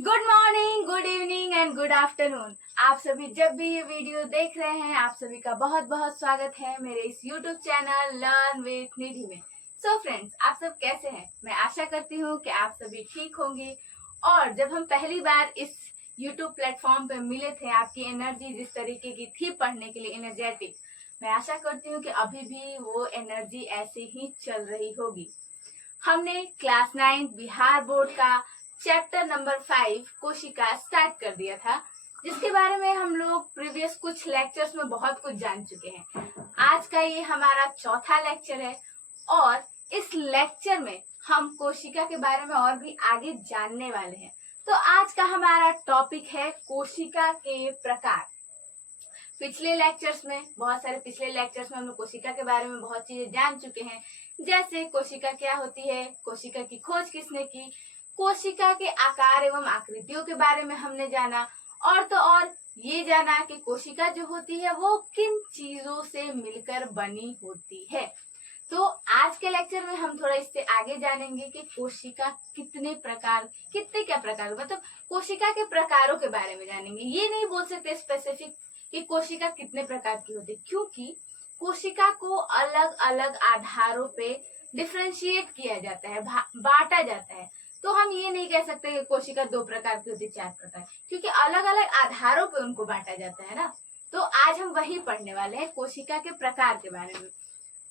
Good morning, good evening and good afternoon. आप सभी जब भी ये वीडियो देख रहे हैं, आप सभी का बहुत बहुत स्वागत है मेरे इस यूट्यूब चैनल लर्न विथ निधि में। सो फ्रेंड्स, आप सब कैसे हैं? मैं आशा करती हूँ कि आप सभी ठीक होंगे। और जब हम पहली बार इस यूट्यूब प्लेटफॉर्म पे मिले थे, आपकी एनर्जी जिस तरीके की थी पढ़ने के लिए एनर्जेटिक, मैं आशा करती हूँ कि अभी भी वो एनर्जी ऐसे ही चल रही होगी। हमने क्लास 9 बिहार बोर्ड का चैप्टर नंबर 5 कोशिका स्टार्ट कर दिया था, जिसके बारे में हम लोग प्रीवियस कुछ लेक्चर्स में बहुत कुछ जान चुके हैं। आज का ये हमारा चौथा लेक्चर है और इस लेक्चर में हम कोशिका के बारे में और भी आगे जानने वाले हैं। तो आज का हमारा टॉपिक है कोशिका के प्रकार। पिछले लेक्चर्स में हमने कोशिका के बारे में बहुत चीजें जान चुके हैं, जैसे कोशिका क्या होती है, कोशिका की खोज किसने की, कोशिका के आकार एवं आकृतियों के बारे में हमने जाना, और तो और ये जाना कि कोशिका जो होती है वो किन चीजों से मिलकर बनी होती है। तो आज के लेक्चर में हम थोड़ा इससे आगे जानेंगे कि कोशिका कितने क्या प्रकार मतलब कोशिका के प्रकारों के बारे में जानेंगे। ये नहीं बोल सकते स्पेसिफिक कि कोशिका कितने प्रकार की होती है, क्योंकि कोशिका को अलग अलग आधारों पे डिफरेंशिएट किया जाता है, बांटा जाता है। तो हम ये नहीं कह सकते कि कोशिका 2 प्रकार की होती है, 4 प्रकार, क्योंकि अलग अलग आधारों पे उनको बांटा जाता है ना। तो आज हम वही पढ़ने वाले हैं, कोशिका के प्रकार के बारे में।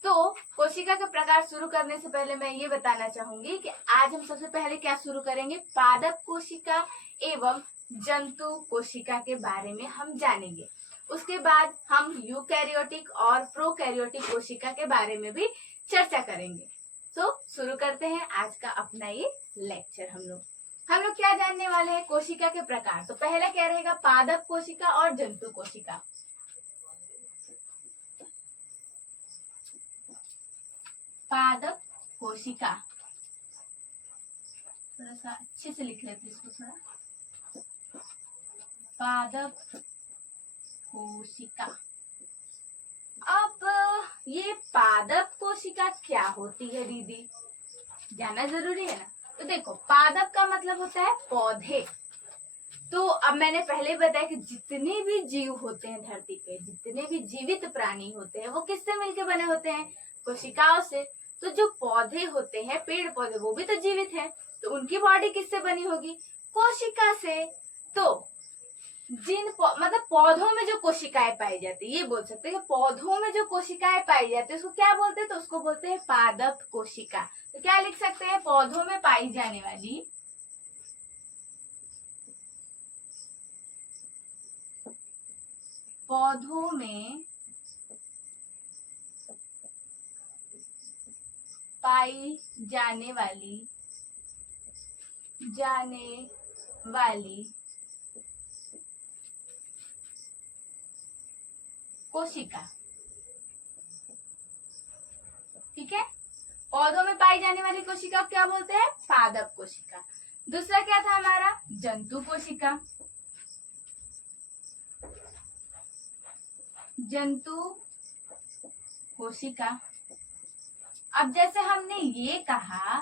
तो कोशिका के प्रकार शुरू करने से पहले मैं ये बताना चाहूंगी कि आज हम सबसे पहले क्या शुरू करेंगे, पादप कोशिका एवं जंतु कोशिका के बारे में हम जानेंगे। उसके बाद हम यूकैरियोटिक और प्रोकैरियोटिक कोशिका के बारे में भी चर्चा करेंगे। तो शुरू करते हैं आज का अपना ये लेक्चर। हम लोग क्या जानने वाले हैं, कोशिका के प्रकार। तो पहला क्या रहेगा, पादप कोशिका और जंतु कोशिका। पादप कोशिका, थोड़ा सा अच्छे से लिख लेते इसको थोड़ा। पादप कोशिका। अब ये पादप कोशिका क्या होती है दीदी, जानना जरूरी है ना। तो देखो, पादप का मतलब होता है पौधे। तो अब मैंने पहले बताया कि जितने भी जीव होते हैं धरती पे, जितने भी जीवित प्राणी होते हैं, वो किससे मिलकर बने होते हैं, कोशिकाओं से। तो जो पौधे होते हैं, पेड़ पौधे, वो भी तो जीवित हैं, तो उनकी बॉडी किससे बनी होगी, कोशिका से। तो मतलब पौधों में जो कोशिकाएं पाई जाती है, ये बोल सकते हैं पौधों में जो कोशिकाएं पाई जाती है उसको क्या बोलते हैं, तो उसको बोलते हैं पादप कोशिका। तो क्या लिख सकते हैं, पौधों में पाई जाने वाली पौधों में पाई जाने वाली कोशिका। ठीक है, पौधों में पाई जाने वाली कोशिका क्या बोलते हैं, पादप कोशिका। दूसरा क्या था हमारा, जंतु कोशिका। जंतु कोशिका। अब जैसे हमने ये कहा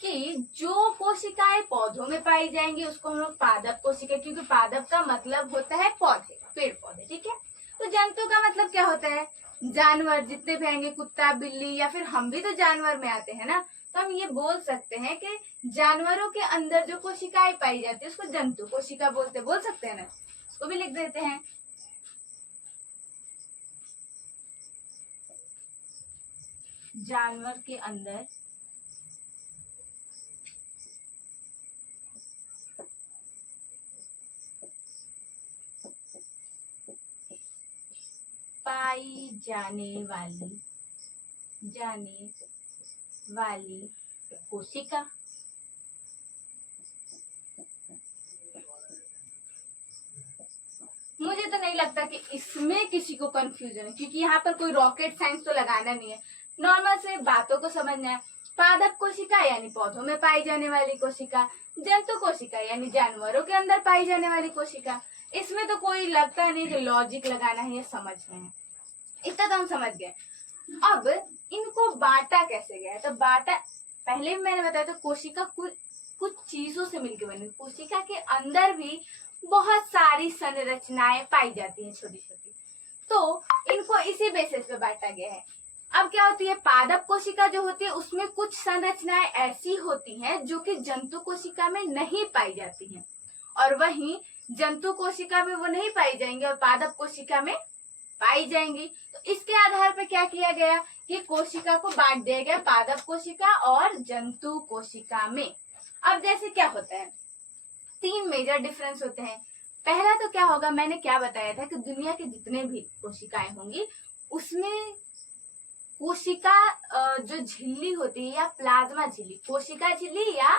कि जो कोशिकाएं पौधों में पाई जाएंगी उसको हम लोग पादप कोशिका, क्योंकि पादप का मतलब होता है पौधे, पेड़ पौधे। ठीक है, तो जंतु का मतलब क्या होता है, जानवर जितने भी आएंगे, कुत्ता बिल्ली, या फिर हम भी तो जानवर में आते हैं ना। तो हम ये बोल सकते हैं कि जानवरों के अंदर जो कोशिकाएं पाई जाती है उसको जंतु कोशिका बोल सकते हैं ना। उसको भी लिख देते हैं। जानवर के अंदर पाई जाने वाली कोशिका। मुझे तो नहीं लगता कि इसमें किसी को कंफ्यूजन है, क्योंकि यहाँ पर कोई रॉकेट साइंस तो लगाना नहीं है, नॉर्मल से बातों को समझना है। पादप कोशिका यानी पौधों में पाई जाने वाली कोशिका, जंतु कोशिका यानी जानवरों के अंदर पाई जाने वाली कोशिका। इसमें तो कोई लगता नहीं कि लॉजिक लगाना है या समझना है, इतना तो हम समझ गए। अब इनको बांटा कैसे गया, तो बांटा पहले भी मैंने बताया, तो कोशिका कुल कुछ चीजों से मिलकर बनी। कोशिका के अंदर भी बहुत सारी संरचनाएं पाई जाती हैं छोटी छोटी, तो इनको इसी बेसिस पे बांटा गया है। अब क्या होती है, पादप कोशिका जो होती है उसमें कुछ संरचनाएं ऐसी होती हैं जो कि जंतु कोशिका में नहीं पाई जाती हैं, और वहीं जंतु कोशिका में वो नहीं पाई जाएंगी और पादप कोशिका में पाई जाएंगी। तो इसके आधार पर क्या किया गया कि कोशिका को बांट दिया गया पादप कोशिका और जंतु कोशिका में। अब जैसे क्या होता है, 3 मेजर डिफरेंस होते हैं। पहला तो क्या होगा, मैंने क्या बताया था कि दुनिया के जितने भी कोशिकाएं होंगी उसमें कोशिका जो झिल्ली होती है या प्लाज्मा झिल्ली, कोशिका झिल्ली या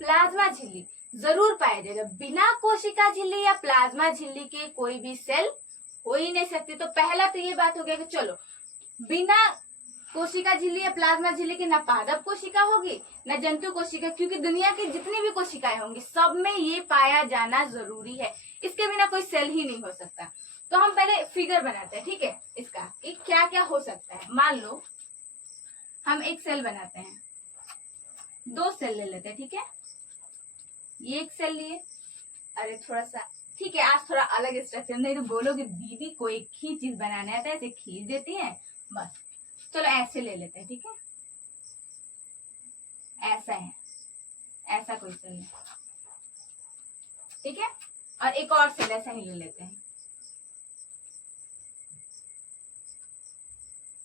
प्लाज्मा झिल्ली जरूर पाया जाएगा। बिना कोशिका झिल्ली या प्लाज्मा झिल्ली के कोई भी सेल हो ही नहीं सकती। तो पहला तो ये बात हो गया कि चलो बिना कोशिका झिल्ली या प्लाज्मा झिल्ली के ना पादप कोशिका होगी ना जंतु कोशिका, क्योंकि दुनिया की जितनी भी कोशिकाएं होंगी सब में ये पाया जाना जरूरी है, इसके बिना कोई सेल ही नहीं हो सकता। तो हम पहले फिगर बनाते हैं, ठीक है, इसका कि क्या क्या हो सकता है। मान लो हम एक सेल बनाते हैं, 2 सेल ले लेते हैं, ठीक है, ये एक सेल लिए, अरे थोड़ा सा ठीक है, आज थोड़ा अलग स्ट्रक्चर, नहीं तो बोलोगे दीदी को एक ही चीज बनाने आता है, ऐसे खींच देती है बस। चलो ऐसे ले लेते हैं, ठीक है, ऐसा है, ऐसा कोई सेल है, ठीक है, और एक और सेल ऐसा ही ले लेते हैं।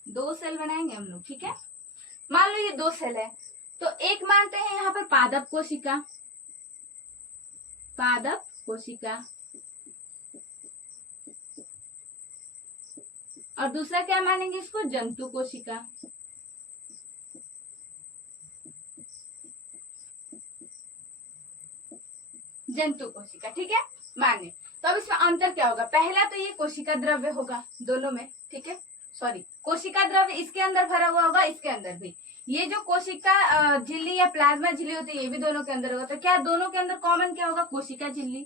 2 सेल बनाएंगे हम लोग, ठीक है। मान लो ये 2 सेल है, तो एक मानते हैं यहाँ पर पादप कोशिका, पादप कोशिका, और दूसरा क्या मानेंगे इसको, जंतु कोशिका। जंतु कोशिका, ठीक है, माने। तो अब इसमें अंतर क्या होगा, पहला तो ये कोशिका द्रव्य होगा दोनों में, ठीक है, सॉरी कोशिका द्रव्य इसके अंदर भरा हुआ होगा, इसके अंदर भी। ये जो कोशिका झिल्ली या प्लाज्मा झिल्ली होती है ये भी दोनों के अंदर होगा। तो क्या दोनों के अंदर कॉमन क्या होगा, कोशिका झिल्ली,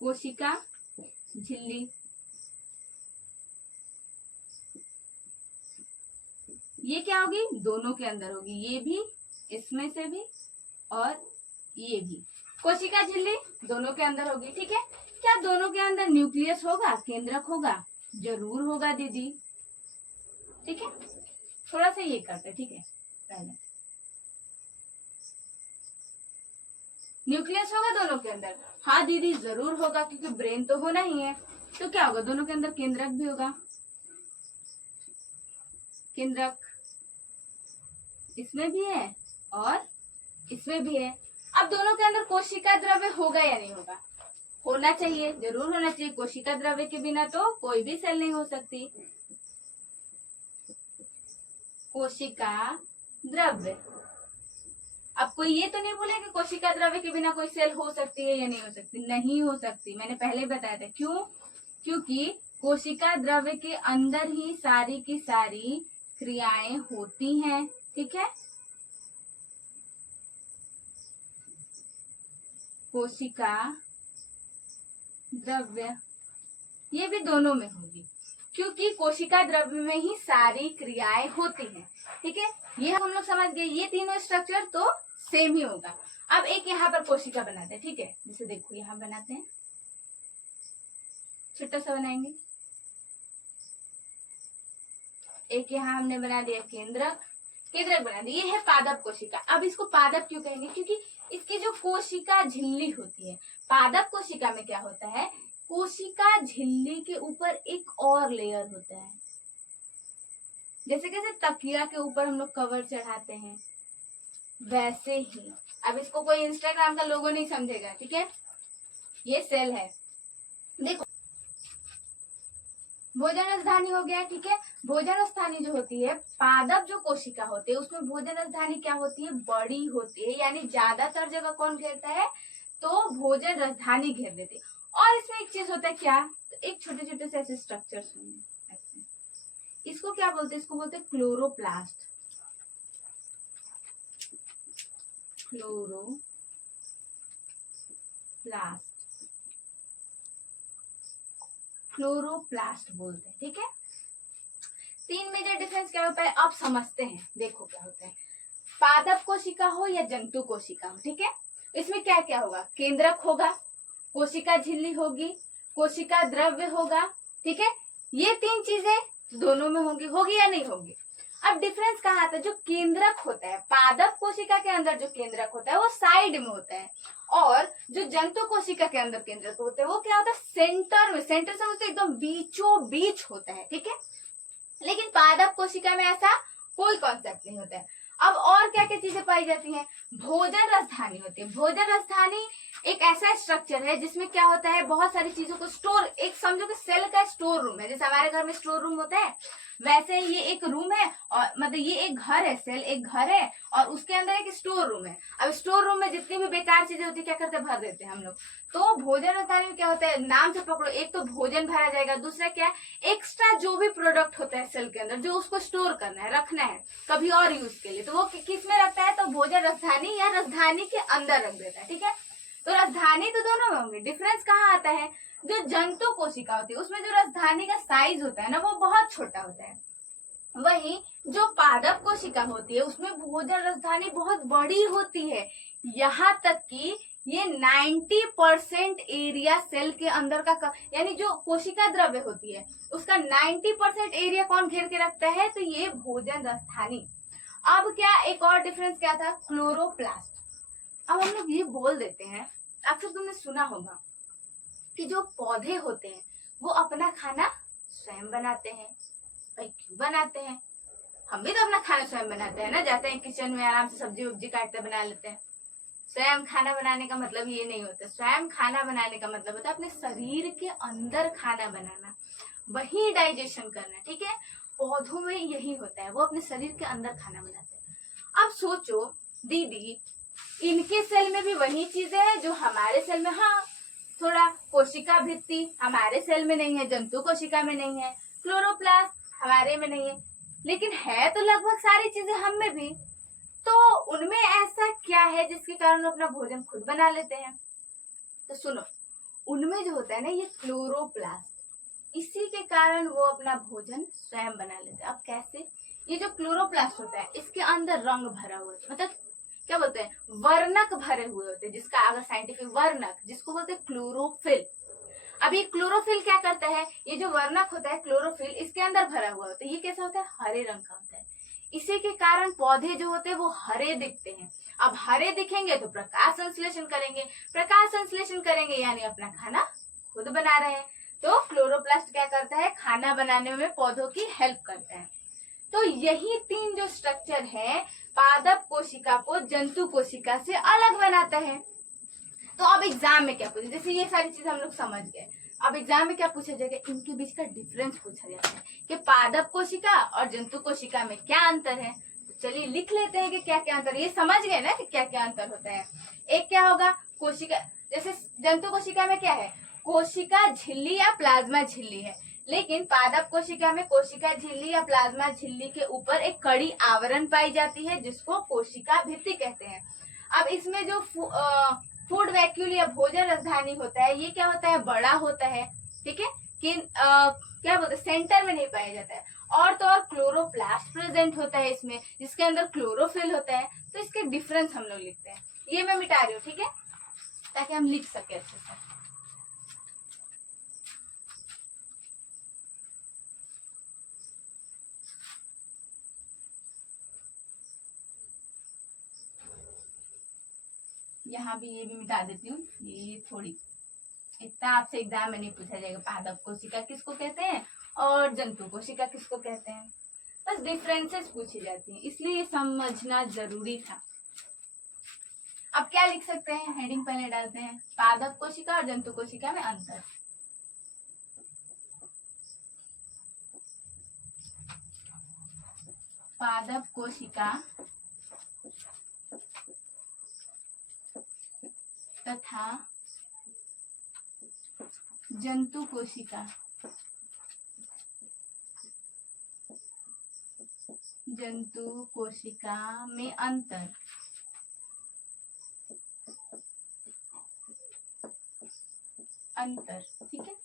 कोशिका झिल्ली। ये क्या होगी, दोनों के अंदर होगी, ये भी, इसमें से भी और ये भी, कोशिका झिल्ली दोनों के अंदर होगी, ठीक है। क्या दोनों के अंदर न्यूक्लियस होगा, केंद्रक होगा, जरूर होगा दीदी, ठीक है। थोड़ा सा ये करते, ठीक है, पहले न्यूक्लियस होगा दोनों के अंदर, हाँ दीदी जरूर होगा, क्योंकि ब्रेन तो होना ही है। तो क्या होगा, दोनों के अंदर केंद्रक भी होगा, केंद्रक इसमें भी है और इसमें भी है। अब दोनों के अंदर कोशिका द्रव्य होगा या नहीं होगा, होना चाहिए, जरूर होना चाहिए। कोशिका द्रव्य के बिना तो कोई भी सेल नहीं हो सकती। कोशिका द्रव्य, अब कोई ये तो नहीं बोले कि कोशिका द्रव्य के बिना कोई सेल हो सकती है या नहीं हो सकती, नहीं हो सकती, मैंने पहले बताया था। क्यों, क्योंकि कोशिका द्रव्य के अंदर ही सारी की सारी क्रियाएं होती हैं, ठीक है। कोशिका द्रव्य ये भी दोनों में होगी, क्योंकि कोशिका द्रव्य में ही सारी क्रियाएं होती हैं, ठीक है। ये हम लोग समझ गए, ये तीनों स्ट्रक्चर तो सेम ही होगा। अब एक यहाँ पर कोशिका बनाते हैं, ठीक है, जैसे देखो यहाँ बनाते हैं, छोटा सा बनाएंगे, एक यहाँ हमने बना दिया केंद्रक, केंद्रक बना दिया, ये है पादप कोशिका। अब इसको पादप क्यों कहेंगे, क्योंकि इसकी जो कोशिका झिल्ली होती है, पादप कोशिका में क्या होता है, कोशिका झिल्ली के ऊपर एक और लेयर होता है, जैसे कैसे तकिया के ऊपर हम लोग कवर चढ़ाते हैं, वैसे ही। अब इसको कोई इंस्टाग्राम का लोगो नहीं समझेगा, ठीक है, ये सेल है। देखो भोजन राजधानी हो गया, ठीक है। भोजन राजधानी जो होती है, पादप जो कोशिका होती है उसमें भोजन राजधानी क्या होती है, बड़ी होती है, यानी ज्यादातर जगह कौन घेरता है, तो भोजन राजधानी घेर देती है। और इसमें एक चीज होता है क्या, तो एक छोटे छोटे से ऐसे स्ट्रक्चर ऐसे, इसको क्या बोलते हैं, इसको बोलते हैं क्लोरोप्लास्ट, क्लोरोप्लास्ट, क्लोरोप्लास्ट बोलते हैं, ठीक है। 3 मेजर डिफरेंस क्या होता है, अब समझते हैं। देखो क्या होता है, पादप कोशिका हो या जंतु कोशिका हो, ठीक है। इसमें क्या क्या होगा, केंद्रक होगा, कोशिका झिल्ली होगी, कोशिका द्रव्य होगा, ठीक है। ये तीन चीजें दोनों में होगी या नहीं होगी। अब डिफरेंस कहाँ आता है, जो केंद्रक होता है पादप कोशिका के अंदर, जो केंद्रक होता है वो साइड में होता है, और जो जंतु कोशिका के अंदर केंद्रक होता है वो क्या होता है, सेंटर में। सेंटर से मतलब एकदम बीचों बीच होता है, ठीक है। लेकिन पादप कोशिका में ऐसा कोई कॉन्सेप्ट नहीं होता है। अब और क्या क्या चीजें पाई जाती हैं, भोजन राजधानी होती है। भोजन राजधानी एक ऐसा स्ट्रक्चर है जिसमें क्या होता है, बहुत सारी चीजों को स्टोर, एक समझो कि सेल का स्टोर रूम है। जैसे हमारे घर में स्टोर रूम होता है, वैसे ये एक रूम है, और मतलब ये एक घर है, सेल एक घर है, और उसके अंदर एक स्टोर रूम है। अब स्टोर रूम में जितनी भी बेकार चीजें होती है क्या करते हैं, भर देते हैं हम लोग। तो भोजन राजधानी में क्या होता है, नाम से पकड़ो, एक तो भोजन भरा जाएगा, दूसरा क्या, एक्स्ट्रा जो भी प्रोडक्ट होता है सेल के अंदर, जो उसको स्टोर करना है, रखना है कभी और यूज के लिए, तो वो किस में रखता है, तो भोजन राजधानी या राजधानी के अंदर रख देता है, ठीक है। तो राजधानी तो दोनों में होंगे। डिफरेंस कहाँ आता है, जो जंतु कोशिका होती है उसमें जो राजधानी का साइज होता है ना वो बहुत छोटा होता है, वही जो पादप कोशिका होती है उसमें भोजन राजधानी बहुत बड़ी होती है। यहाँ तक कि ये 90% एरिया सेल के अंदर का, यानी जो कोशिका द्रव्य होती है उसका 90% एरिया कौन घेर के रखता है, तो ये भोजन राजधानी। अब क्या एक और डिफरेंस क्या था, क्लोरोप्लास्ट। अब हम लोग ये बोल देते हैं, अक्सर तुमने सुना होगा कि जो पौधे होते हैं वो अपना खाना स्वयं बनाते हैं। भाई क्यों बनाते हैं, हम भी तो अपना खाना स्वयं बनाते हैं ना, जाते हैं किचन में आराम से सब्जी वब्जी काटते बना लेते हैं। स्वयं खाना बनाने का मतलब ये नहीं होता। स्वयं खाना बनाने का मतलब होता है अपने शरीर के अंदर खाना बनाना, वही डाइजेशन करना, ठीक है। पौधों में यही होता है, वो अपने शरीर के अंदर खाना बनाते हैं। अब सोचो दीदी, इनके सेल में भी वही चीजें हैं जो हमारे सेल में, हाँ थोड़ा कोशिका भित्ति हमारे सेल में नहीं है, जंतु कोशिका में नहीं है, क्लोरोप्लास्ट हमारे में नहीं है, लेकिन है तो लगभग सारी चीजें हम में भी। तो उनमें ऐसा क्या है जिसके कारण अपना भोजन खुद बना लेते हैं, तो सुनो, उनमें जो होता है ना ये क्लोरोप्लास्ट, इसी के कारण वो अपना भोजन स्वयं बना लेते हैं। अब कैसे, ये जो क्लोरोप्लास्ट होता है इसके अंदर रंग भरा हुआ है, मतलब क्या बोलते हैं, वर्णक भरे हुए होते हैं, जिसका अगर साइंटिफिक वर्णक, जिसको बोलते हैं क्लोरोफिल। अब ये क्लोरोफिल क्या करता है, ये जो वर्णक होता है क्लोरोफिल इसके अंदर भरा हुआ होता है, ये कैसा होता है, हरे रंग का होता है। इसी के कारण पौधे जो होते हैं वो हरे दिखते हैं। अब हरे दिखेंगे तो प्रकाश संश्लेषण करेंगे, प्रकाश संश्लेषण करेंगे यानी अपना खाना खुद बना रहे हैं। तो क्लोरोप्लास्ट क्या करता है, खाना बनाने में पौधों की हेल्प करता है। तो यही तीन जो स्ट्रक्चर है पादप कोशिका को जंतु कोशिका से अलग बनाता है। तो अब एग्जाम में क्या पूछे, जैसे ये सारी चीज हम लोग समझ गए, अब एग्जाम में क्या पूछा जाएगा, इनके बीच का डिफरेंस पूछा जाता है कि पादप कोशिका और जंतु कोशिका में क्या अंतर है। तो चलिए लिख लेते हैं कि क्या क्या अंतर, ये समझ गए ना कि क्या क्या अंतर होता है। एक क्या होगा, कोशिका, जैसे जंतु कोशिका में क्या है, कोशिका झिल्ली या प्लाज्मा झिल्ली है, लेकिन पादप कोशिका में कोशिका झिल्ली या प्लाज्मा झिल्ली के ऊपर एक कड़ी आवरण पाई जाती है जिसको कोशिका भित्ति कहते हैं। अब इसमें जो फूड वैक्यूल या भोजन राजधानी होता है ये क्या होता है, बड़ा होता है, ठीक है, कि क्या बोलते हैं, सेंटर में नहीं पाया जाता है। और तो और क्लोरोप्लास्ट प्रेजेंट होता है इसमें, जिसके अंदर क्लोरोफिल होता है। तो इसके डिफरेंस हम लोग लिखते हैं, ये मैं मिटा रही हूँ, ठीक है, ताकि हम लिख सके अच्छे से। यहाँ भी ये भी मिटा देती हूँ, ये थोड़ी, इतना आपसे एग्जाम में नहीं पूछा जाएगा पादप कोशिका किसको कहते हैं और जंतु कोशिका किसको कहते हैं, बस डिफरेंसेस पूछी जाती हैं, इसलिए ये समझना जरूरी था। अब क्या लिख सकते हैं, हेडिंग पहले डालते हैं, पादप कोशिका और जंतु कोशिका में अंतर। पादप कोशिका तथा जंतु कोशिका, जंतु कोशिका में अंतर। अंतर, ठीक है।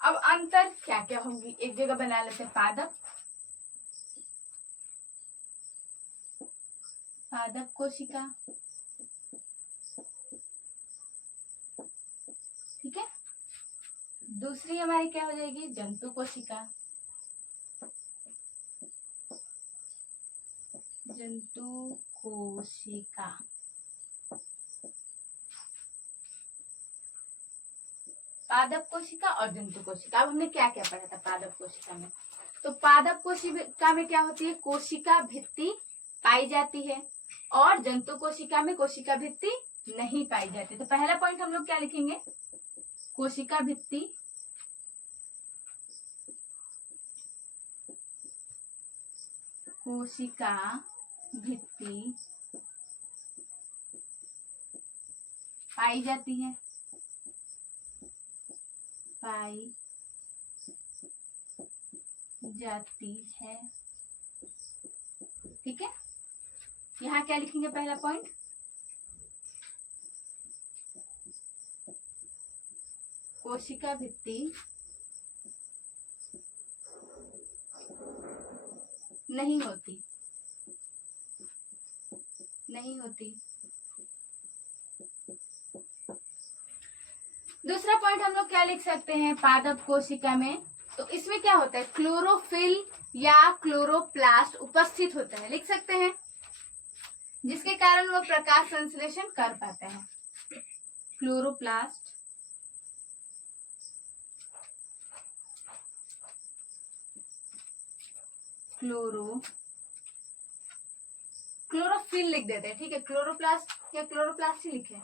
अब अंतर क्या क्या होंगी एक जगह बना लेते हैं, पादप पादप कोशिका, ठीक है। दूसरी हमारी क्या हो जाएगी, जंतु कोशिका, जंतु कोशिका। पादप कोशिका और जंतु कोशिका। अब हमने क्या क्या पढ़ा था पादप कोशिका में, तो पादप कोशिका में क्या होती है, कोशिका भित्ति पाई जाती है, और जंतु कोशिका में कोशिका भित्ति नहीं पाई जाती। तो पहला पॉइंट हम लोग क्या लिखेंगे, कोशिका भित्ति कोशिका भित्ति पाई जाती है, पाई जाती है, ठीक है। यहाँ क्या लिखेंगे, पहला पॉइंट कोशिका भित्ति नहीं होती, नहीं होती। दूसरा पॉइंट हम लोग क्या लिख सकते हैं पादप कोशिका में, तो इसमें क्या होता है, क्लोरोफिल या क्लोरोप्लास्ट उपस्थित होता है, लिख सकते हैं, जिसके कारण वो प्रकाश संश्लेषण कर पाता है। क्लोरोप्लास्ट, क्लोरोफिल लिख देते हैं, ठीक है। क्लोरोप्लास्ट या क्लोरोप्लास्ट ही लिखे,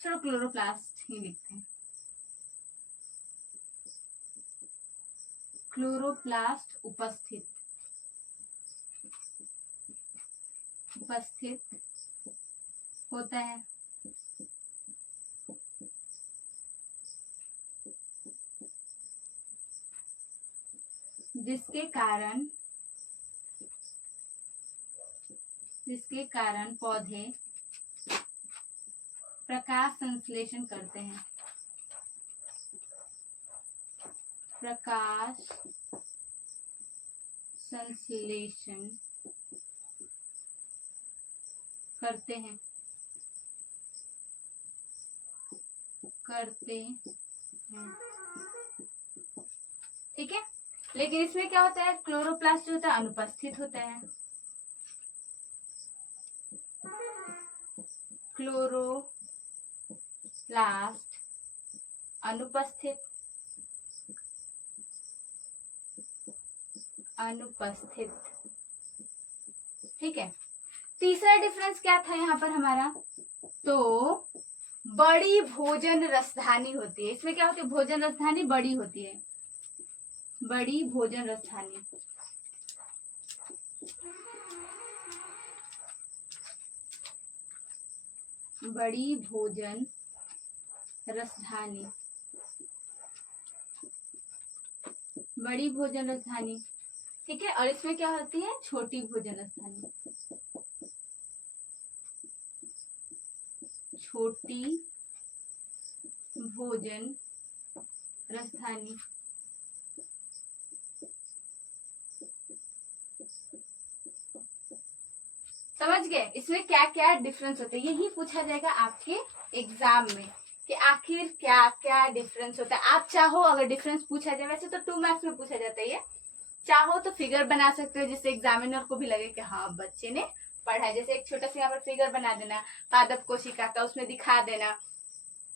चलो क्लोरोप्लास्ट ही लिखते हैं। क्लोरोप्लास्ट उपस्थित होता है, जिसके कारण पौधे प्रकाश संश्लेषण करते हैं, प्रकाश संश्लेषण करते हैं, ठीक है। लेकिन इसमें क्या होता है, क्लोरोप्लास्ट जो होता है अनुपस्थित होता है, क्लोरोप्लास्ट अनुपस्थित, ठीक है। तीसरा डिफरेंस क्या था यहाँ पर हमारा, तो बड़ी भोजन रसधानी होती है। इसमें क्या होती है, भोजन रसधानी बड़ी होती है, बड़ी भोजन रसधानी, बड़ी भोजन रसधानी, बड़ी भोजन रसधानी, ठीक है। और इसमें क्या होती है, छोटी भोजन रसधानी, छोटी भोजन रसधानी, समझ गए। इसमें क्या क्या डिफरेंस होते हैं, यही पूछा जाएगा आपके एग्जाम में कि आखिर क्या क्या डिफरेंस होता है। आप चाहो अगर डिफरेंस पूछा जाए, वैसे तो 2 मार्क्स में पूछा जाता है ये, चाहो तो फिगर बना सकते हो जिससे एग्जामिनर को भी लगे कि हाँ बच्चे ने पढ़ा है। जैसे एक छोटा सा यहाँ पर फिगर बना देना पादप कोशिका का, उसमें दिखा देना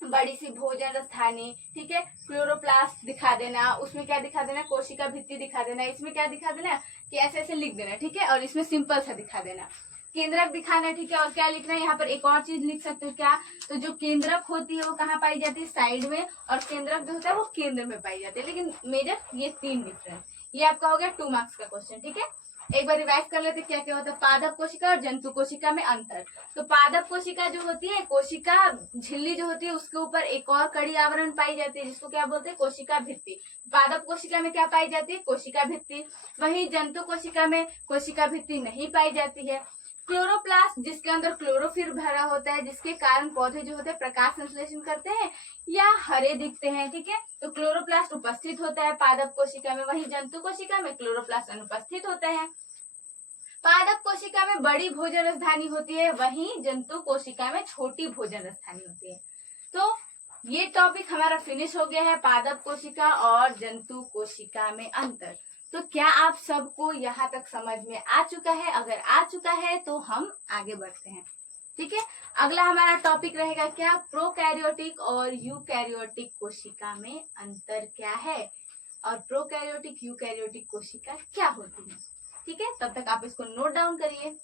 बड़ी सी भोजन रसधानी, ठीक है, क्लोरोप्लास्ट दिखा देना, उसमें क्या दिखा देना, कोशिका भित्ति दिखा देना, इसमें क्या दिखा देना कि ऐसे ऐसे लिख देना, ठीक है। और इसमें सिंपल सा दिखा देना, केंद्रक दिखाना, ठीक है। और क्या लिखना है यहाँ पर, एक और चीज लिख सकते हो क्या, तो जो केंद्रक होती है वो कहाँ पाई जाती है, साइड में, और केंद्रक जो होता है वो केंद्र में पाई जाती है। लेकिन मेजर ये 3 डिफरेंस, ये आपका हो गया 2 मार्क्स का क्वेश्चन, ठीक है। एक बार रिवाइज कर लेते क्या क्या होता है पादप कोशिका और जंतु कोशिका में अंतर। तो पादप कोशिका जो होती है, कोशिका झिल्ली जो होती है उसके ऊपर एक और कड़ी आवरण पाई जाती है जिसको क्या बोलते हैं, कोशिका भित्ति। पादप कोशिका में क्या पाई जाती है, कोशिका भित्ति। वहीं जंतु कोशिका में कोशिका भित्ति नहीं पाई जाती है। क्लोरोप्लास्ट जिसके अंदर क्लोरोफिल भरा होता है, जिसके कारण पौधे जो होते हैं प्रकाश संश्लेषण करते हैं या हरे दिखते हैं, ठीक है। तो क्लोरोप्लास्ट उपस्थित होता है पादप कोशिका में, वहीं जंतु कोशिका में क्लोरोप्लास्ट अनुपस्थित होता है। पादप कोशिका में बड़ी भोजन राजधानी होती है, वहीं जंतु कोशिका में छोटी भोजन राजधानी होती है। तो ये टॉपिक हमारा फिनिश हो गया है, पादप कोशिका और जंतु कोशिका में अंतर। तो क्या आप सबको यहाँ तक समझ में आ चुका है? अगर आ चुका है तो हम आगे बढ़ते हैं। ठीक है, अगला हमारा टॉपिक रहेगा क्या, प्रोकैरियोटिक और यूकैरियोटिक कोशिका में अंतर क्या है, और प्रोकैरियोटिक यूकैरियोटिक कोशिका क्या होती है। ठीक है, तब तक आप इसको नोट डाउन करिए।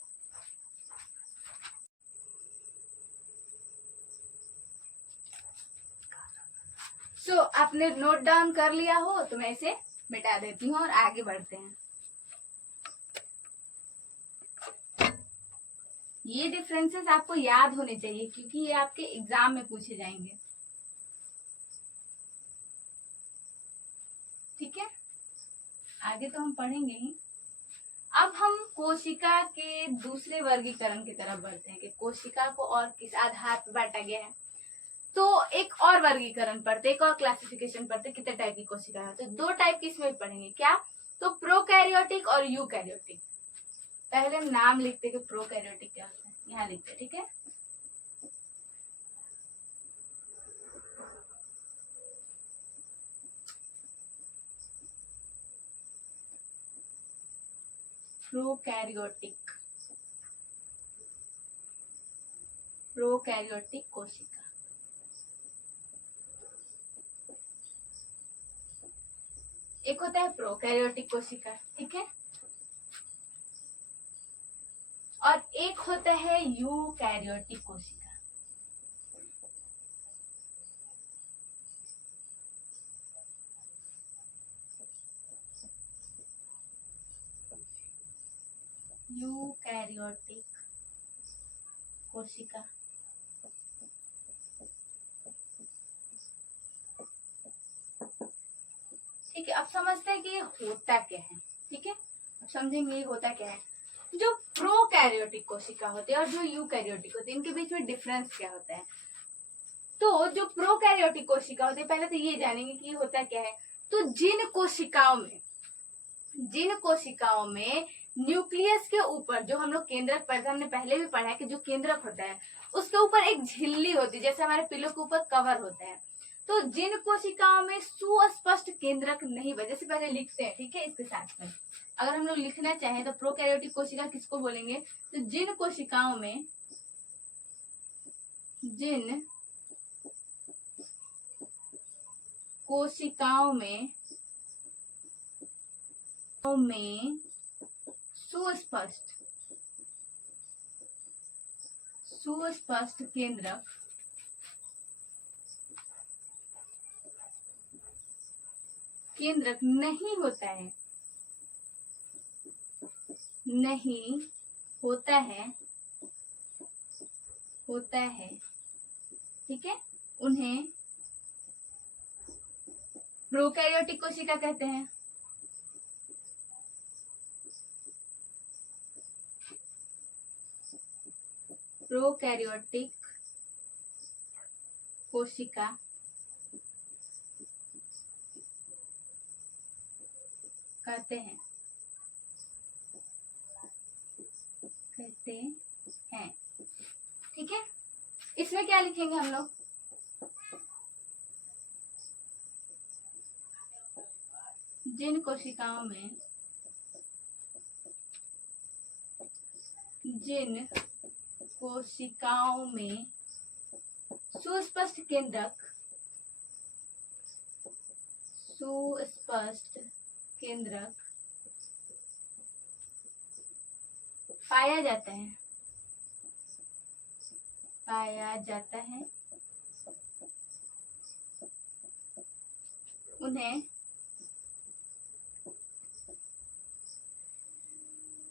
आपने नोट डाउन कर लिया हो तो मैं इसे मिटा देती हूँ और आगे बढ़ते हैं। ये डिफरेंसेस आपको याद होने चाहिए क्योंकि ये आपके एग्जाम में पूछे जाएंगे। ठीक है, आगे तो हम पढ़ेंगे ही। अब हम कोशिका के दूसरे वर्गीकरण की तरफ बढ़ते हैं कि कोशिका को और किस आधार पर बांटा गया है। तो एक और वर्गीकरण पढ़ते, एक और क्लासिफिकेशन पढ़ते, कितने टाइप की कोशिका है। तो दो टाइप की इसमें पढ़ेंगे, क्या, तो प्रोकैरियोटिक और यूकैरियोटिक। पहले हम नाम लिखते कि प्रोकैरियोटिक क्या होता है, यहाँ लिखते। ठीक है, प्रोकैरियोटिक, प्रोकैरियोटिक कोशिका। एक होता है प्रोकैरियोटिक कोशिका, ठीक है, और एक होता है यूकैरियोटिक कोशिका। यूकैरियोटिक कोशिका। ठीक है, अब समझते हैं कि ये होता क्या है। ठीक है, अब समझेंगे ये होता क्या है। जो प्रोकैरियोटिक कोशिका होते हैं और जो यूकैरियोटिक होते हैं, इनके बीच में डिफरेंस क्या होता है। तो जो प्रोकैरियोटिक कोशिका होती है, पहले तो ये जानेंगे कि ये होता क्या है। तो जिन कोशिकाओं में न्यूक्लियस के ऊपर, जो हम लोग केंद्रक पढ़ते, हमने पहले भी पढ़ा है कि जो केंद्रक होता है उसके ऊपर एक झिल्ली होती है, जैसे हमारे पिलो के ऊपर कवर होता है। तो जिन कोशिकाओं में सुस्पष्ट केंद्रक नहीं बचे, जैसे पहले लिखते हैं, ठीक है, इसके साथ में अगर हम लोग लिखना चाहें तो प्रोकैरियोटिक कोशिका किसको बोलेंगे, तो जिन कोशिकाओं में सुस्पष्ट केंद्रक नहीं होता है, ठीक है, उन्हें प्रोकैरियोटिक कोशिका कहते हैं। प्रोकैरियोटिक कोशिका कहते हैं। ठीक है, इसमें क्या लिखेंगे हम लोग, जिन कोशिकाओं में सुस्पष्ट केंद्रक पाया जाता है, उन्हें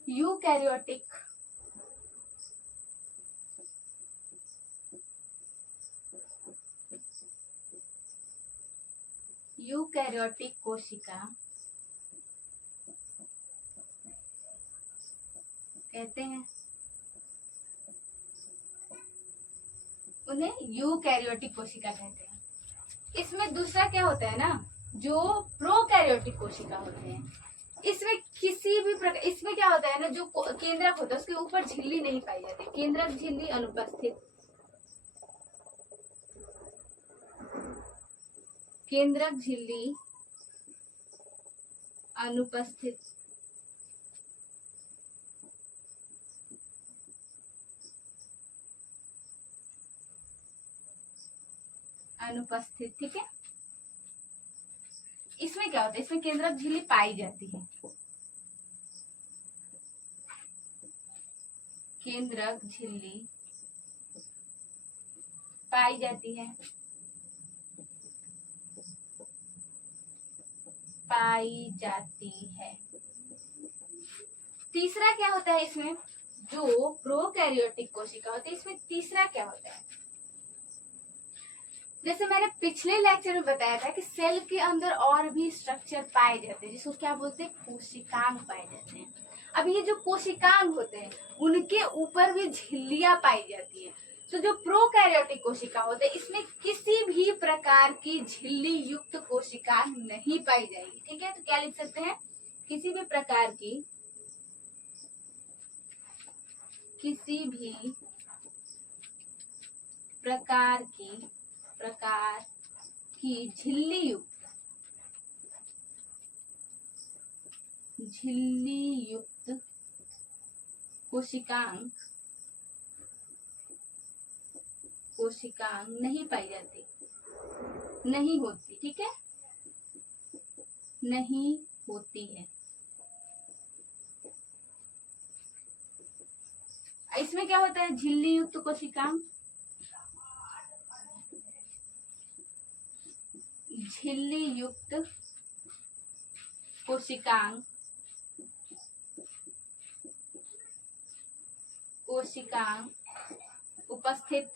यूकैरियोटिक कोशिका कहते हैं। उन्हें यूकैरियोटिक कोशिका कहते हैं। इसमें दूसरा क्या होता है ना, जो प्रोकैरियोटिक कोशिका होते हैं, इसमें किसी भी प्रकार, इसमें क्या होता है ना, जो केंद्रक होता है उसके ऊपर झिल्ली नहीं पाई जाती, केंद्रक झिल्ली अनुपस्थित, केंद्रक झिल्ली अनुपस्थित, अनुपस्थित, ठीक है। इसमें क्या होता है, इसमें केंद्रक झिल्ली पाई जाती है, केंद्रक झिल्ली पाई जाती है, पाई जाती है। तीसरा क्या होता है इसमें, जो प्रोकैरियोटिक कोशिका होती है, इसमें तीसरा क्या होता है, जैसे मैंने पिछले लेक्चर में बताया था कि सेल के अंदर और भी स्ट्रक्चर पाए जाते हैं, जिसको क्या बोलते हैं, कोशिकांग पाए जाते हैं। अब ये जो कोशिकांग होते हैं उनके ऊपर भी झिल्लियां पाई जाती है। तो जो प्रोकैरियोटिक कोशिका होते हैं इसमें किसी भी प्रकार की झिल्ली युक्त कोशिका नहीं पाई जाएगी, ठीक है। तो क्या लिख सकते हैं, किसी भी प्रकार की, किसी भी प्रकार की झिल्ली युक्त कोशिकांग नहीं पाई जाती, नहीं होती, ठीक है, नहीं होती है। इसमें क्या होता है, झिल्ली युक्त कोशिकांग, झिल्ली युक्त कोशिकांग उपस्थित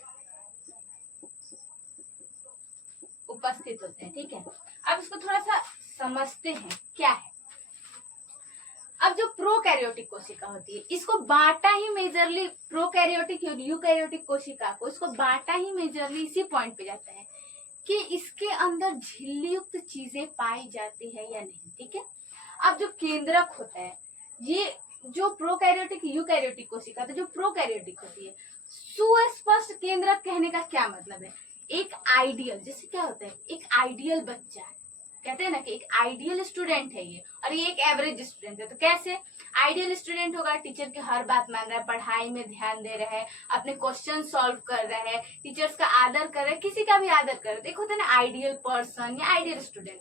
होते हैं, ठीक है। अब इसको थोड़ा सा समझते हैं क्या है। अब जो प्रोकैरियोटिक कोशिका होती है इसको बांटा ही मेजरली, प्रोकैरियोटिक और यूकैरियोटिक कोशिका को इसको बांटा ही मेजरली इसी पॉइंट पे जाता है कि इसके अंदर झिल्ली युक्त चीजें पाई जाती है या नहीं, ठीक है। अब जो केंद्रक होता है, ये जो प्रोकैरियोटिक यूकैरियोटिक कोशिका, तो जो प्रोकैरियोटिक होती है, सुस्पष्ट केंद्रक कहने का क्या मतलब है, एक आइडियल, जैसे क्या होता है, एक आइडियल बच्चा है, कहते हैं ना कि एक आइडियल स्टूडेंट है ये, और ये एक एवरेज स्टूडेंट है। तो कैसे आइडियल स्टूडेंट होगा, टीचर की हर बात मान रहा है, पढ़ाई में ध्यान दे रहा है, अपने क्वेश्चन सॉल्व कर रहा है, टीचर्स का आदर कर रहा है, किसी का भी आदर कर रहा है, देखो ना आइडियल पर्सन या आइडियल स्टूडेंट,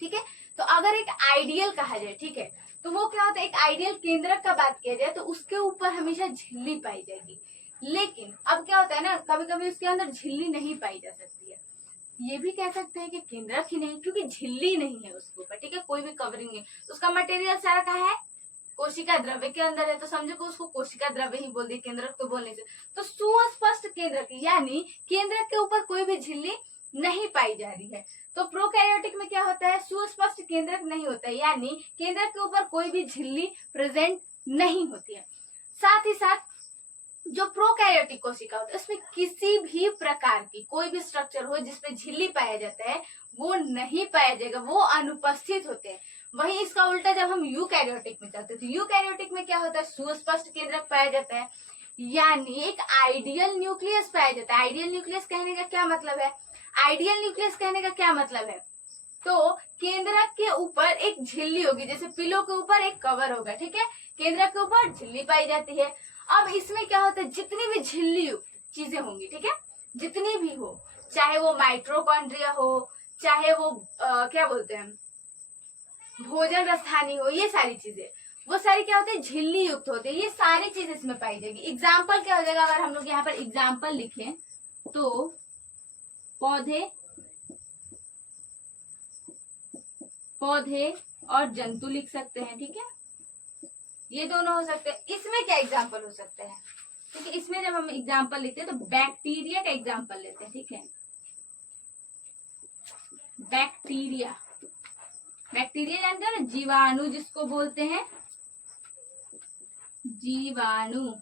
ठीक है। तो अगर एक आइडियल कहा जाए, ठीक है, तो वो क्या होता है, एक आइडियल केंद्रक का बात किया जाए तो उसके ऊपर हमेशा झिल्ली पाई जाएगी। लेकिन अब क्या होता है ना, कभी कभी उसके अंदर झिल्ली नहीं पाई जा सकती है, ये भी कह सकते हैं कि केंद्रक ही नहीं, क्योंकि झिल्ली नहीं है उसके ऊपर, ठीक है, कोई भी कवरिंग नहीं, उसका मटेरियल सारा कहाँ है, कोशिका द्रव्य के अंदर है, तो समझो कि उसको कोशिका द्रव्य ही बोल दिए, केंद्रक तो बोलने से। तो सुस्पष्ट केंद्रक यानी केंद्रक के ऊपर कोई भी झिल्ली नहीं पाई जा रही है। तो प्रोकैरियोटिक में क्या होता है, सुस्पष्ट केंद्रक नहीं होता है, यानी केंद्रक के ऊपर कोई भी झिल्ली प्रेजेंट नहीं होती है। साथ ही साथ जो प्रोकैरियोटिक कोशिका होता है उसमें किसी भी प्रकार की कोई भी स्ट्रक्चर हो जिसमें झिल्ली पाया जाता है वो नहीं पाया जाएगा, वो अनुपस्थित होते हैं। वहीं इसका उल्टा जब हम यूकैरियोटिक में चलते हैं तो यूकैरियोटिक में क्या होता है, सुस्पष्ट केंद्रक पाया जाता है, यानी एक आइडियल न्यूक्लियस पाया जाता है। आइडियल न्यूक्लियस कहने का क्या मतलब है, आइडियल न्यूक्लियस कहने का क्या मतलब है, तो केंद्रक के ऊपर एक झिल्ली होगी, जैसे पिलो के ऊपर एक कवर होगा, ठीक है, केंद्रक के ऊपर झिल्ली पाई जाती है। अब इसमें क्या होता है, जितनी भी झिल्ली युक्त चीजें होंगी, ठीक है, जितनी भी हो, चाहे वो माइट्रोकॉन्ड्रिया हो, चाहे वो क्या बोलते हैं भोजन रसायनी हो, ये सारी चीजें, वो सारी क्या होते हैं, झिल्ली युक्त होते हैं, ये सारी चीज इसमें पाई जाएगी। एग्जाम्पल क्या हो जाएगा, अगर हम लोग यहाँ पर एग्जाम्पल लिखें तो पौधे और जंतु लिख सकते हैं, ठीक है, ये दोनों हो सकते हैं। इसमें क्या एग्जाम्पल हो सकते हैं, ठीक है, इसमें जब हम एग्जाम्पल लिखते हैं तो बैक्टीरिया का एग्जाम्पल लेते हैं, ठीक है, बैक्टीरिया, बैक्टीरिया जानते हो ना, जीवाणु जिसको बोलते हैं, जीवाणु,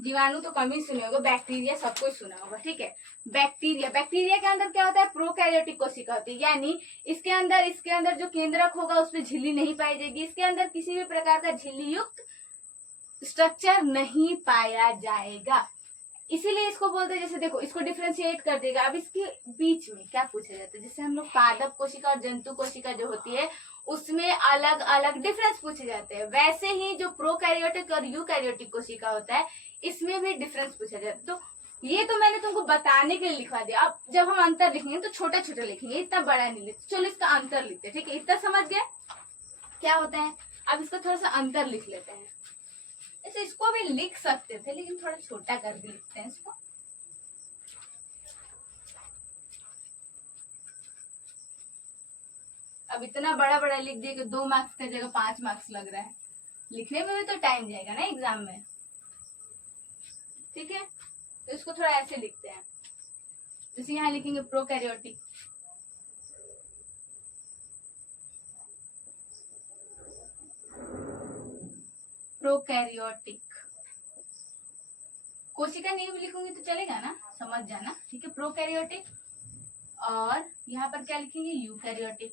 जीवाणु तो कम ही सुने होगा, बैक्टीरिया सब कुछ सुना होगा, ठीक है। बैक्टीरिया, बैक्टीरिया के अंदर क्या होता है, प्रोकैरियोटिक कोशिका होती है, यानी इसके अंदर जो केंद्रक होगा उसमें झिल्ली नहीं पाई जाएगी, इसके अंदर किसी भी प्रकार का झिल्ली युक्त स्ट्रक्चर नहीं पाया जाएगा। इसीलिए इसको बोलते हैं, जैसे देखो इसको डिफ्रेंशिएट कर देगा। अब इसके बीच में क्या पूछा जाता है, जैसे हम लोग पादप कोशिका और जंतु कोशिका जो होती है उसमें अलग अलग डिफरेंस पूछे जाते हैं, वैसे ही जो प्रोकैरियोटिक और यूकैरियोटिक कोशिका होता है इसमें भी डिफरेंस पूछा जाता है। तो ये तो मैंने तुमको बताने के लिए लिखवा दिया। अब जब हम अंतर लिखेंगे तो छोटा छोटा लिखेंगे, इतना बड़ा नहीं लिखते। चलो इसका अंतर लिखते हैं, ठीक है, इतना समझ गए क्या होता है। अब इसका थोड़ा सा अंतर लिख लेते हैं। ऐसे इसको भी लिख सकते थे लेकिन थोड़ा छोटा करके लिखते हैं इसको। अब इतना बड़ा बड़ा लिख दिया कि 2 मार्क्स की जगह 5 मार्क्स लग रहा है। लिखने में भी तो टाइम जाएगा ना एग्जाम में, ठीक है। तो इसको थोड़ा ऐसे लिखते हैं, जैसे यहाँ लिखेंगे प्रोकैरियोटिक, प्रोकैरियोटिक कोशिका नहीं भी लिखूंगी तो चलेगा ना, समझ जाना, ठीक है। प्रोकैरियोटिक, और यहाँ पर क्या लिखेंगे, यूकैरियोटिक।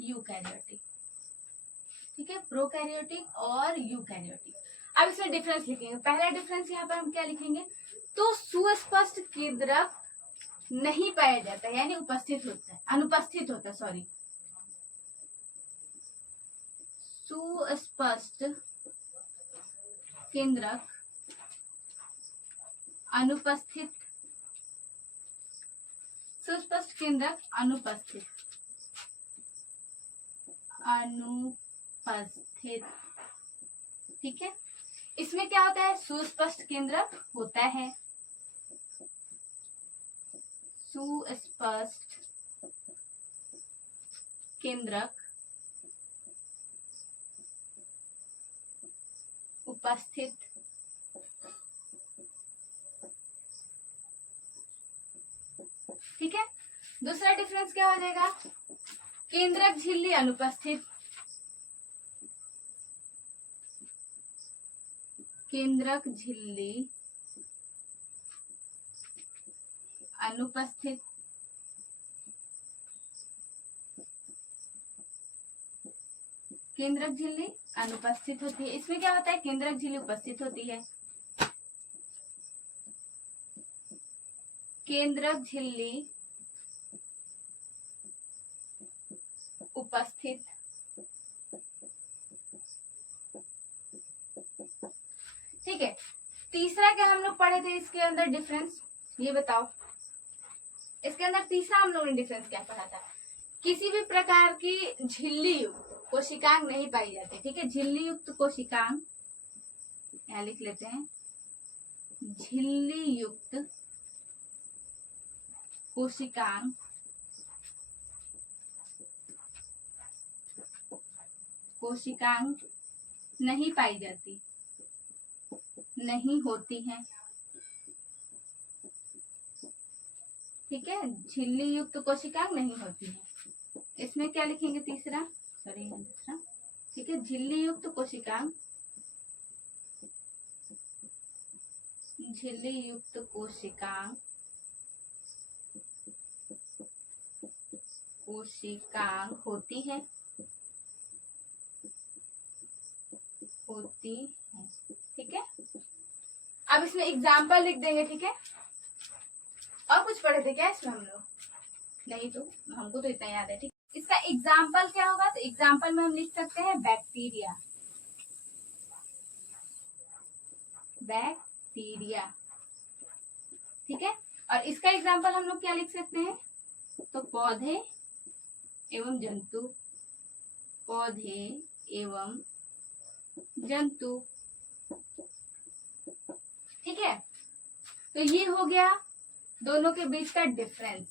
यूकैरियोटिक, ठीक है, प्रोकैरियोटिक और यूकैरियोटिक। अब इसमें डिफरेंस लिखेंगे। पहला डिफरेंस यहाँ पर हम क्या लिखेंगे, तो सुस्पष्ट केंद्रक नहीं पाया जाता है, यानी उपस्थित होता है, अनुपस्थित होता है, सॉरी, सुस्पष्ट केंद्रक अनुपस्थित, सुस्पष्ट केंद्रक अनुपस्थित, अनुपस्थित, ठीक है। इसमें क्या होता है, सुस्पष्ट केंद्रक होता है, सुस्पष्ट केंद्रक उपस्थित, ठीक है। दूसरा डिफरेंस क्या हो जाएगा, केंद्रक झिल्ली अनुपस्थित, केंद्रक झिल्ली अनुपस्थित, केंद्रक झिल्ली अनुपस्थित होती है। इसमें क्या होता है, केंद्रक झिल्ली उपस्थित होती है, केंद्रक झिल्ली उपस्थित, ठीक है। तीसरा क्या हम लोग पढ़े थे इसके अंदर डिफरेंस, ये बताओ। इसके अंदर तीसरा हम लोगों ने डिफरेंस क्या पढ़ा था, किसी भी प्रकार की झिल्ली युक्त कोशिकांग नहीं पाई जाती, ठीक है। झिल्ली युक्त कोशिकांग, यहाँ लिख लेते हैं, झिल्ली युक्त कोशिकांग कोशिकांग नहीं पाई जाती, नहीं होती है, ठीक है। झिल्ली युक्त कोशिकांग नहीं होती है। इसमें क्या लिखेंगे, तीसरा, सॉरी दूसरा, ठीक है। झिल्ली युक्त कोशिकांग, झिल्ली युक्त कोशिकांग, कोशिकांग होती है, होती है, ठीक है। अब इसमें एग्जाम्पल लिख देंगे, ठीक है। और कुछ पढ़े थे क्या इसमें हम लोग, नहीं तो हमको तो इतना याद है, ठीक। इसका एग्जाम्पल क्या होगा, तो एग्जाम्पल में हम लिख सकते हैं बैक्टीरिया, बैक्टीरिया, ठीक है। और इसका एग्जाम्पल हम लोग क्या लिख सकते हैं, तो पौधे एवं जंतु, पौधे एवं जंतु, ठीक है। तो ये हो गया दोनों के बीच का डिफरेंस।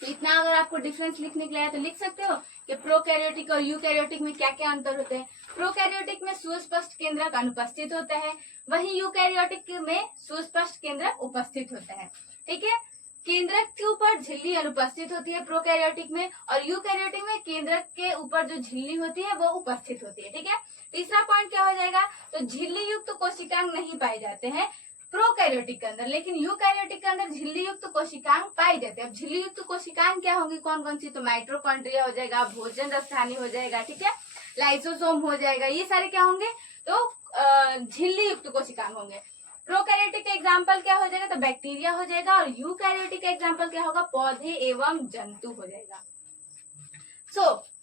तो इतना अगर आपको डिफरेंस लिखने के लिए आया तो लिख सकते हो कि प्रोकैरियोटिक और यूकैरियोटिक में क्या क्या अंतर होते हैं। प्रोकैरियोटिक में सुस्पष्ट केंद्रक अनुपस्थित होता है, वहीं यूकैरियोटिक में सुस्पष्ट केंद्रक उपस्थित होता है, ठीक है। केंद्रक के ऊपर झिल्ली अनुपस्थित होती है प्रोकैरियोटिक में, और यूकैरियोटिक में केंद्रक के ऊपर जो झिल्ली होती है वो उपस्थित होती है। ठीक है, तीसरा पॉइंट क्या हो जाएगा, तो झिल्ली युक्त कोशिकांग नहीं पाए जाते हैं प्रोकैरियोटिक के अंदर, लेकिन यूकैरियोटिक के अंदर झिल्ली युक्त कोशिकांग पाई जाते हैं। अब झिल्ली युक्त कोशिकांग क्या होंगी, कौन कौन सी, तो माइटोकॉन्ड्रिया हो जाएगा, भोजन रसायनी हो जाएगा, ठीक है, लाइसोसोम हो जाएगा, ये सारे क्या होंगे, तो झिल्ली युक्त कोशिकांग होंगे। प्रोकैरियोटिक का एग्जाम्पल क्या हो जाएगा, तो बैक्टीरिया हो जाएगा, और यूकैरियोटिक का एग्जाम्पल क्या होगा, पौधे एवं जंतु हो जाएगा।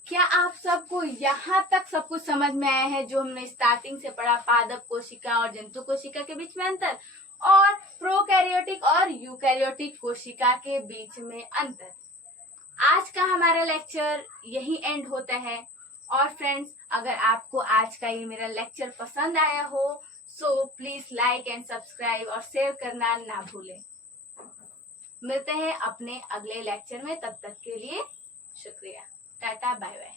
क्या आप सबको यहाँ तक सब कुछ समझ में आया है, जो हमने स्टार्टिंग से पढ़ा, पादप कोशिका और जंतु कोशिका के बीच में अंतर, और प्रोकैरियोटिक और यूकैरियोटिक कोशिका के बीच में अंतर। आज का हमारा लेक्चर यही एंड होता है। और फ्रेंड्स, अगर आपको आज का ये मेरा लेक्चर पसंद आया हो, so please like and subscribe और शेयर करना ना भूलें। मिलते हैं अपने अगले लेक्चर में, तब तक के लिए शुक्रिया, टाटा बाय बाय।